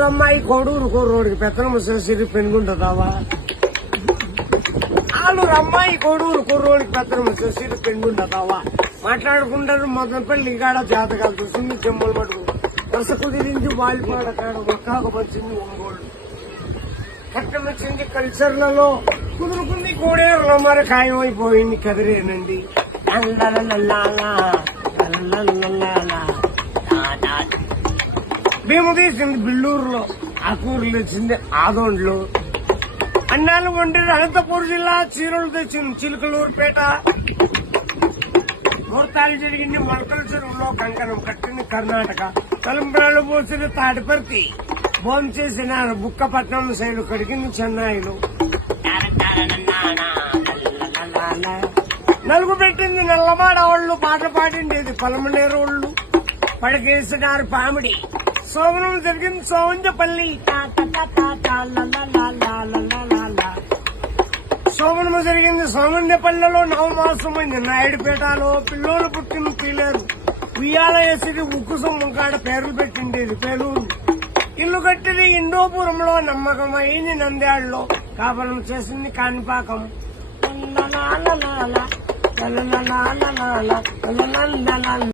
ఆలూరమ్మాయి కోడూరు కుర్రోడికి పెత్తనం చేసి పెనుగుంటుందావా? ఆలూరమ్మాయి కోడూరు కుర్రోడికి పెత్తనం చేసి పెనుగుంటుందావా? మాట్లాడుకుంటారు మొదలుపల్లి కాడ జాతకాలు చూసింది చెమ్మలు పట్టుకు వరుస కుదిరించి వాలిపాడ కాడ ఒక్కాకు వచ్చింది ఒంగోళ్ళు కట్టం వచ్చింది కల్చర్లలో కుదురుకుంది కోడేరులో మరి ఖాయమైపోయింది కదిరేనండి. భీము తీసింది బిల్లూరులో, ఆకూరులు తెచ్చింది ఆదోండ్లో, అన్నాలు వండి అనంతపూర్ జిల్లా చీరలు తెచ్చింది చిలుకలూరుపేట, ముహూర్తాలు జరిగింది మొలకల చెరువులో, కంకణం కట్టింది కర్ణాటక, తలంబ్రాలు పోసిన తాటిపర్తి, బోన్ చేసిన బుక్కపట్నం సైడు కడిగింది చెన్నైలో, నలుగు పెట్టింది నల్లమాడవాళ్లు, పాట పాడిండేది పలమనేరోళ్లు, పడకేసినారు పామిడి, సోమనం జరిగింది సోమంజపల్లి, సోమనము జరిగింది సోమంజపల్లిలో, నవమాసమైంది నాయుడుపేటలో, పిల్లోలు పుట్టిన పీలేరు, ఉయ్యాల వేసి ఉక్కు సొమ్ము కాడ పేర్లు పెట్టిండేది పేలూరు, ఇల్లు కట్టింది ఇండోపురంలో, నమ్మకమైంది నంద్యాలలో, కాపురం చేసింది కాణిపాకం.